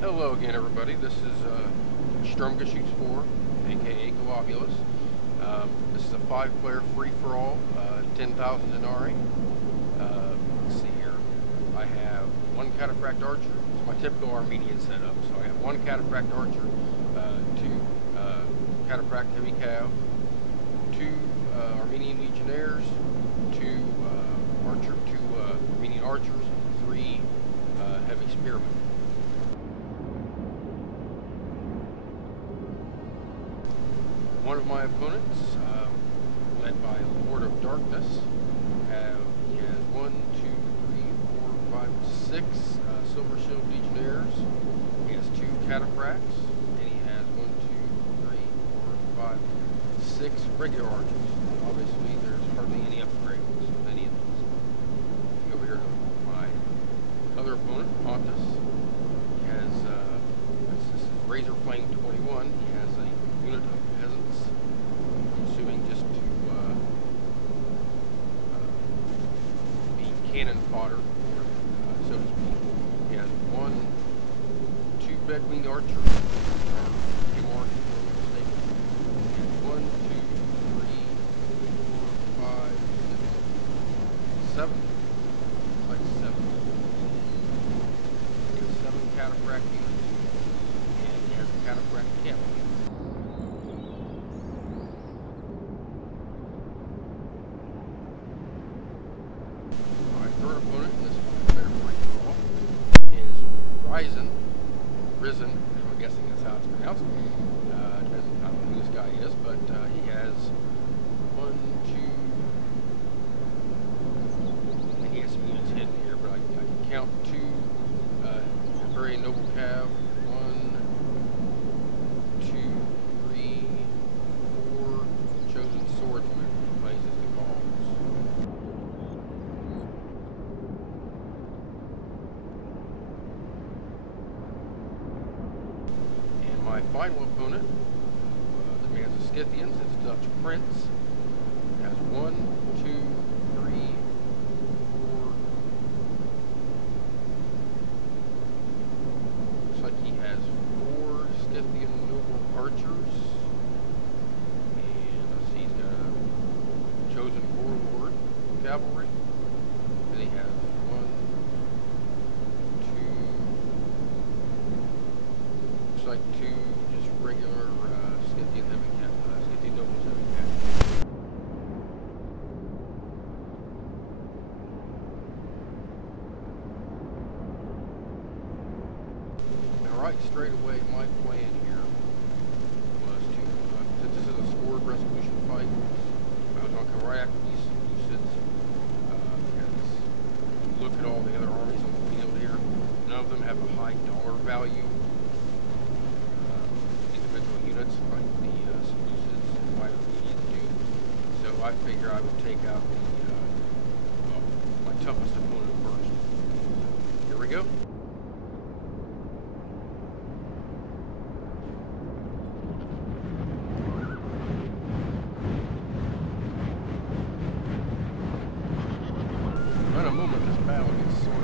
Hello again, everybody. This is Strumga Shoots 4, aka Globulus. This is a 5-player free-for-all, 10,000 denarii. Let's see here. I have one cataphract archer. It's my typical Armenian setup. So I have one cataphract archer, two cataphract heavy cav, two Armenian legionnaires, two Armenian archers, and three heavy spearmen. One of my opponents, led by Lord of Darkness, he has 1, 2, 3, 4, 5, 6 Silver Shield Legionnaires. He has 2 Cataphracts, and he has 1, 2, 3, 4, 5, 6 regular archers. Obviously, there's hardly any upgrades with any of these. Over here to my other opponent, Pontus. He has, this is Razor Flame 21. He has a unit of peasants. I'm assuming just to be cannon fodder, so to speak. He has 2 Bedouin archers, or Timor, if I'm not mistaken. He has 1, 2, 3, 4, 5, 6, 7. Looks like 7. He has 7 cataphract units, and he has a cataphract cavalry. Third opponent in this player free-for-all is Risen. I'm guessing that's how it's pronounced. Depends on who this guy is, but he has 1, 2. I think he has some units hidden here, but I can count 2 very noble cav. 1, 2, 3, 4 chosen swordsmen. He plays as the calls. My final opponent, the man's the Scythians, is Dutch Prince. He has 1, 2, 3, 4. Looks like he has 4 Scythian noble archers. And let's see, he's got a chosen warlord cavalry. And he has 1, 2. Looks like 2 just regular Scythian nobles heavy cat. Alright, straight away my plan here was to, since this is a scored resolution fight, I was going to come right after these Lucids, because look at all the other armies on the field here. None of them have a high dollar value. Individual units like the Seleucids and White Armenians do. So I figure I would take out my toughest opponent first. So here we go. In a moment, this battle gets sort of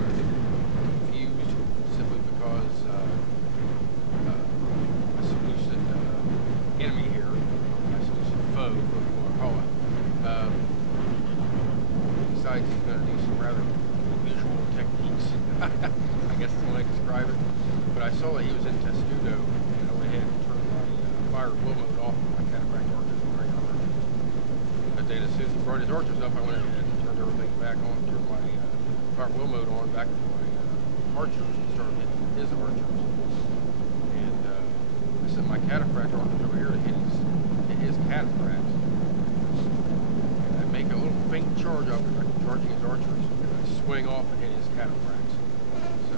confused simply because my Seleucid enemy here, my Seleucid foe, whatever you want to call it, decides he's going to do some rather unusual techniques. I guess that's the way I describe it. But I saw that he was in Testudo, and I went ahead and turned my fire blow mode off of my cataphract archers and regular archers. But then as soon as he brought his archers up, I went ahead and turned everything back on, turned my fire blow mode on back to my archers and started hitting his archers. And I sent my cataphract archers over here to hit his cataphracts. And I make a little faint charge after charging his archers, and I swing off and hit his cataphracts. So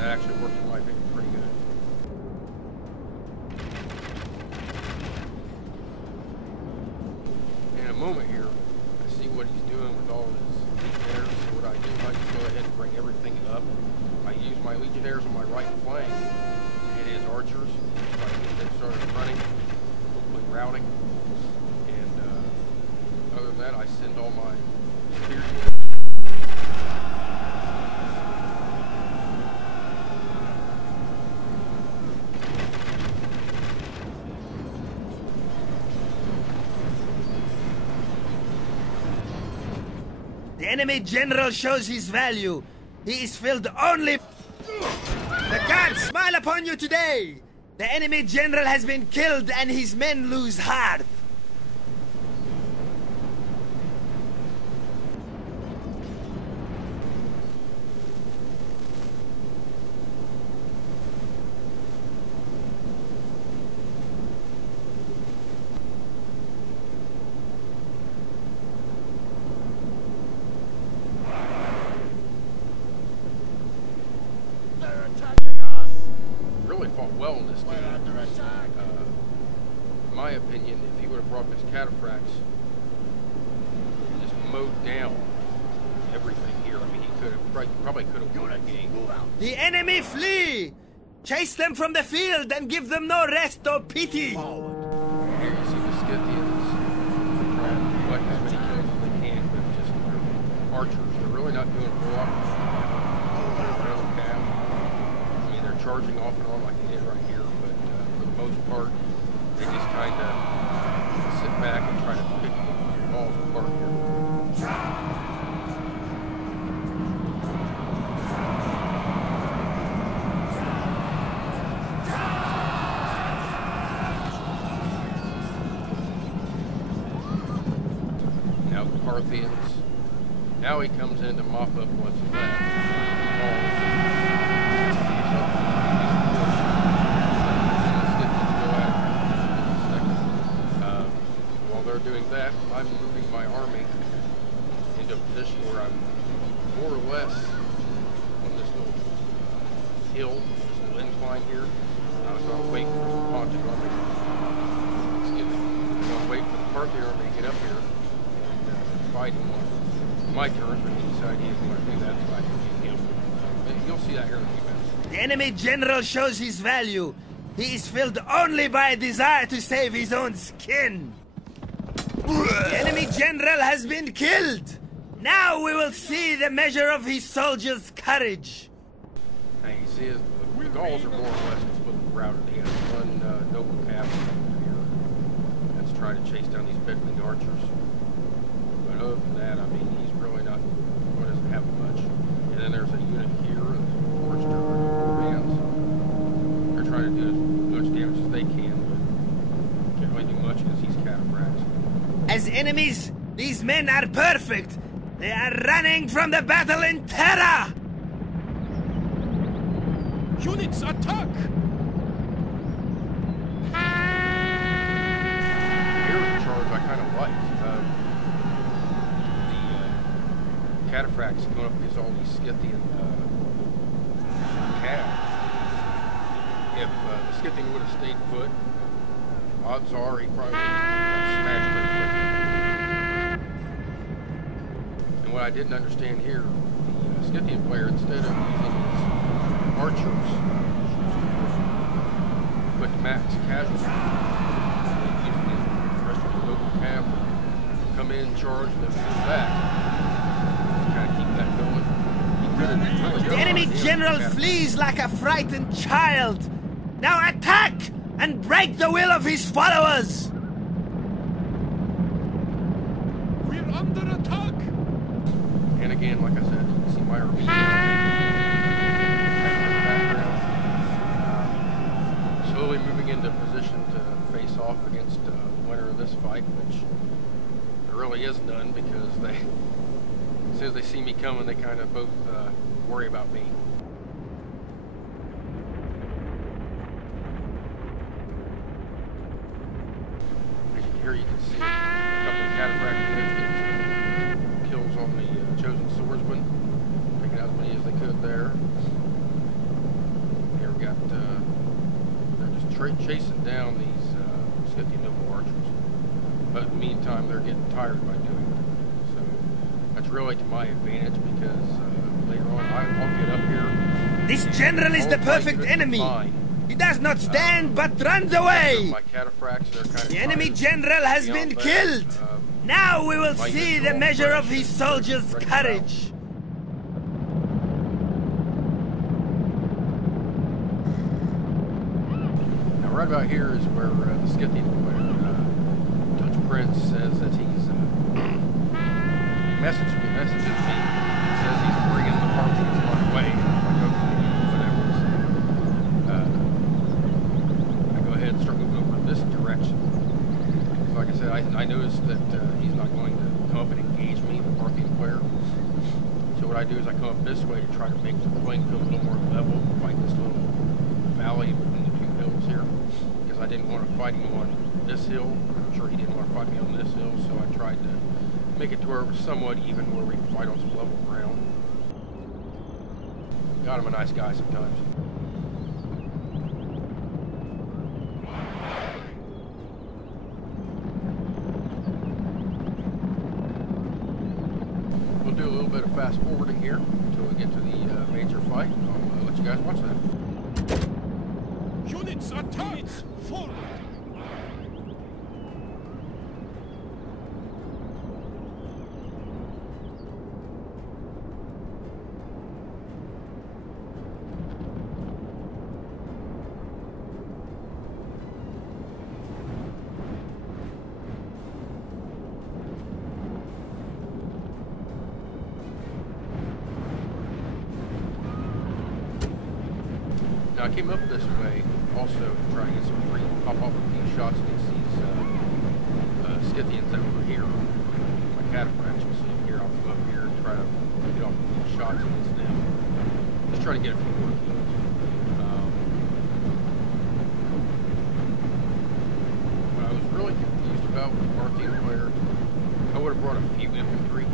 that actually worked in my favor pretty good. In a moment here, I see what he's doing with all of his legionnaires. So what I do, I just go ahead and bring everything up. I use my legionnaires on my right flank to hit his archers. So I get them started running, hopefully routing. And other than that, I send all my spear units. The enemy general shows his value. He is filled only... The gods smile upon you today! The enemy general has been killed and his men lose heart. Really fought well in this game. In my opinion, if he would have brought his cataphracts, just mowed down everything here. I mean, he could have probably could have won that game. The enemy flee! Chase them from the field and give them no rest or pity! Here you see the Scythians trying to collect as many kills as they can, but just they're archers. They're really not doing a whole lot. I mean, they're charging off and on like they did right here, but for the most part, they just kind of sit back and try to pick the balls apart here. Parthians. Now he comes in to mop up what's left. While they're doing that, I'm moving my army into a position where I'm more or less on this little hill, this little incline here. I was going to wait for the Pontic army. Excuse me. I was going to wait for the Parthian army to get up here. Fighting on my turns, but he decided he didn't want to do that, so I can get him. You'll see that here in a few minutes. The enemy general shows his value. He is filled only by a desire to save his own skin. The enemy general has been killed. Now we will see the measure of his soldiers' courage. Now you see, the Gauls are more or less completely routed. He has one noble cavalry here that's trying to chase down these Bedouin archers. Other than that, I mean, he's really not, doesn't have much. And then there's a unit here, and there's four bands. They're trying to do as much damage as they can, but can't really do much against these cataphracts. As enemies, these men are perfect. They are running from the battle in terror. Units attack! Here's a charge I kind of liked. Cataphracts going up against all these Scythian calves. If the Scythian would have stayed put, odds are he probably would have smashed pretty quick. And what I didn't understand here, the Scythian player, instead of using his archers to put max casualties, using his rest of the local cavalry, come in, charge, and then pull back. The enemy general flees like a frightened child. Now attack and break the will of his followers. We're under attack. And again, like I said, you can see my army slowly moving into position to face off against the winner of this fight, which there really is none because they. As soon as they see me coming, they kind of both worry about me. Here you can see a couple of cataphract units get kills on the chosen swordsman, taking out as many as they could there. Here we got, they're just chasing down these Scythian noble archers. But in the meantime, they're getting tired by doing it. That's really to my advantage because later on I'll get up here. This general is the perfect enemy. He does not stand but runs away. My cataphracts, they're kind of the enemy general has been killed. Now we will see the measure of his soldiers' courage. Now right about here is where the Scythian player, Dutch Prince, says that he's messaged me messages me. It says he's bringing the Parthians my way. I go ahead and start moving over this direction. So like I said, I noticed that he's not going to come up and engage me, the Parthian player. So what I do is I come up this way to try to make the playing field a little more level, fight this little valley between the two hills here. Because I didn't want to fight him on this hill. I'm sure he didn't want to fight me on this hill, so I tried to make it to where it was somewhat even, where we could fight on some level ground. God, I'm a nice guy sometimes. We'll do a little bit of fast forwarding here until we get to the major fight. I'll let you guys watch that. Units attack! Forward! Now I came up this way also to try to get some free pop off a few shots against these Scythians that were here. My cataphracts, you'll see here. I'll come up here and try to get off a few shots against them. Just try to get a few more kills. What I was really confused about with the Parthian player, I would have brought a few infantry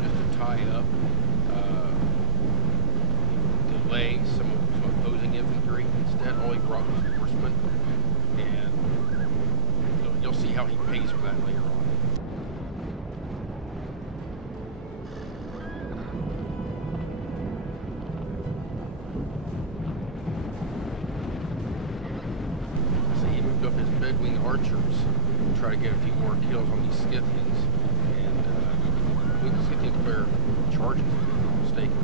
just to tie up, delay some opposing infantry. Instead, all he brought was horsemen, and you'll see how he pays for that later on. So he moved up his bedwing archers to try to get a few more kills on these Scythians, and I believe the Scythian player charges him, if I'm not mistaken.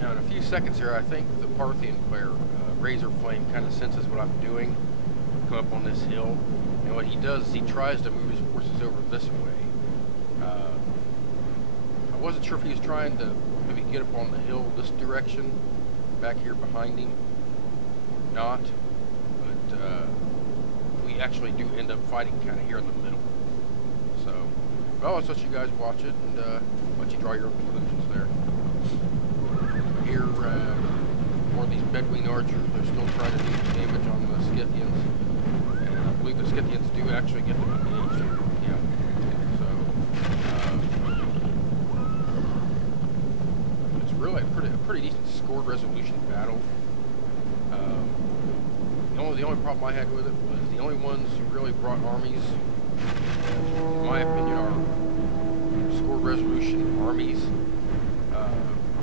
Now in a few seconds here, I think the Parthian player, Razor Flame, kind of senses what I'm doing, come up on this hill, and what he does is he tries to move his forces over this way. I wasn't sure if he was trying to maybe get up on the hill this direction, back here behind him, or not, but we actually do end up fighting kind of here in the middle. So, well, let's let you guys watch it and let you draw your own conclusions there. Here, more of these bedwing archers, they're still trying to do some damage on the Scythians, and I believe the Scythians do actually get them engaged. Yeah. So it's really a pretty decent scored resolution battle. The only problem I had with it was the only ones who really brought armies, in my opinion, are scored resolution armies.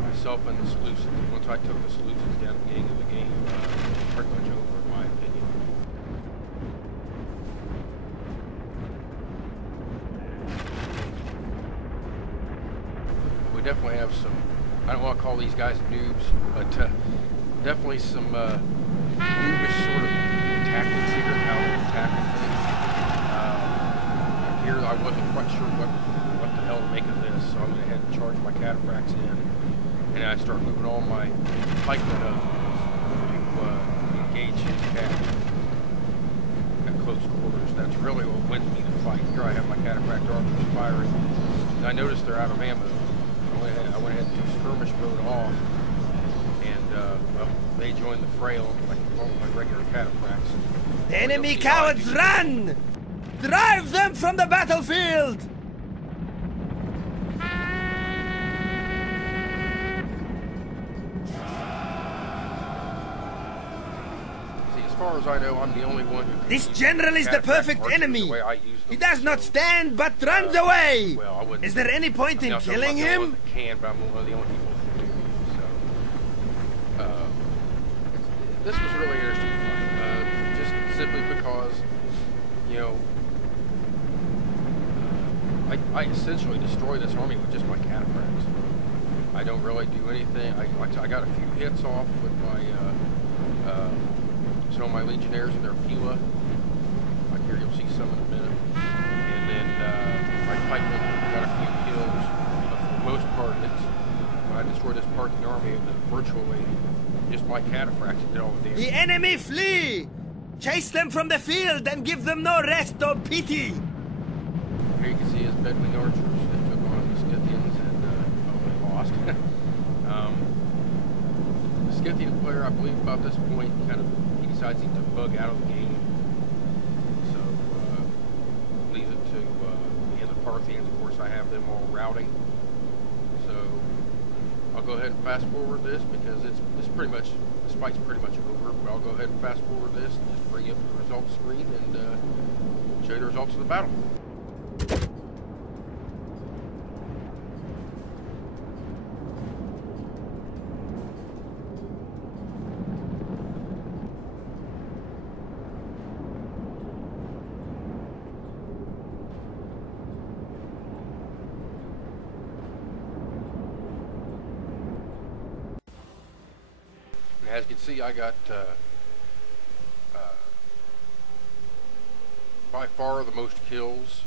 Myself and the Seleucids. Once I took the Seleucids down at the beginning of the game, it was pretty much over, in my opinion. We definitely have some, I don't want to call these guys noobs, but definitely some noobish sort of tactics here, how they're attacking things. Here I wasn't quite sure what the hell to make of this, so I'm going to head and charge my cataphracts in. And I start moving all my pikemen up to engage his cat at close quarters. That's really what wins me the fight. Here I have my cataphract archers firing. And I noticed they're out of ammo. I went ahead and took skirmish mode off. And, well, they joined the fray along with my regular cataphracts. The enemy cowards run! Drive them from the battlefield! As far as I know, I'm the only one who can. This general is the perfect enemy. He does not stand, but runs away. Well, is there any point in killing him? Can, but I'm one of the only people who do. So, this was really interesting fight, just simply because, you know, I essentially destroyed this army with just my cataphracts. I don't really do anything. I got a few hits off with my some of my legionnaires and their Pila. Like here, you'll see some in a minute. And then my pikemen got a few kills. But for the most part, when I destroyed this part of the army, it was virtually just my cataphracts that did all the damage. The enemy flee! Chase them from the field and give them no rest or pity! Here you can see his bedwing archers that took on the Scythians and they lost. The Scythian player, I believe, about this point, he decides to bug out of the game. So leaves it to me and the Parthians. Of course, I have them all routing. So I'll go ahead and fast forward this because this fight's pretty much over. But I'll go ahead and fast forward this and just bring you up to the results screen and show you the results of the battle. As you can see, I got by far the most kills.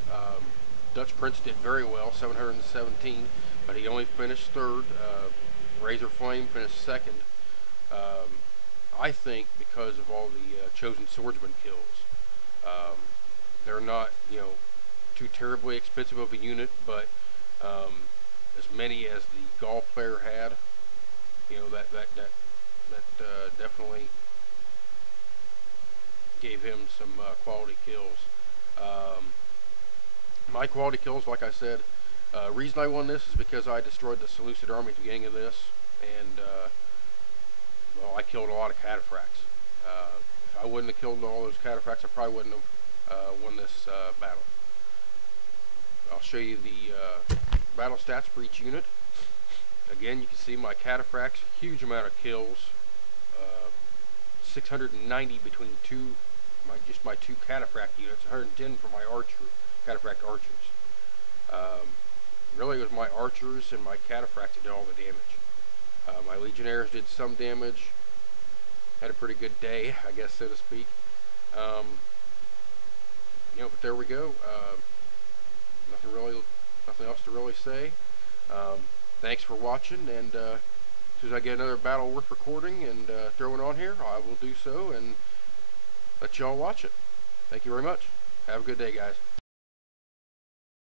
Dutch Prince did very well, 717, but he only finished third. Razor Flame finished second. I think because of all the chosen swordsman kills. They're not, you know, too terribly expensive of a unit, but as many as the Gaul player had, you know, that definitely gave him some quality kills. My quality kills, like I said, reason I won this is because I destroyed the Seleucid army at the beginning of this, and well, I killed a lot of cataphracts. If I wouldn't have killed all those cataphracts, I probably wouldn't have won this battle. I'll show you the battle stats for each unit. Again, you can see my cataphracts, huge amount of kills, 690 between just my two cataphract units, 110 for my cataphract archers. Really it was my archers and my cataphracts that did all the damage. My legionnaires did some damage, had a pretty good day, I guess, so to speak. You know, but there we go. Nothing else to really say. Thanks for watching, and as soon as I get another battle worth recording and throwing on here, I will do so and let y'all watch it. Thank you very much. Have a good day, guys.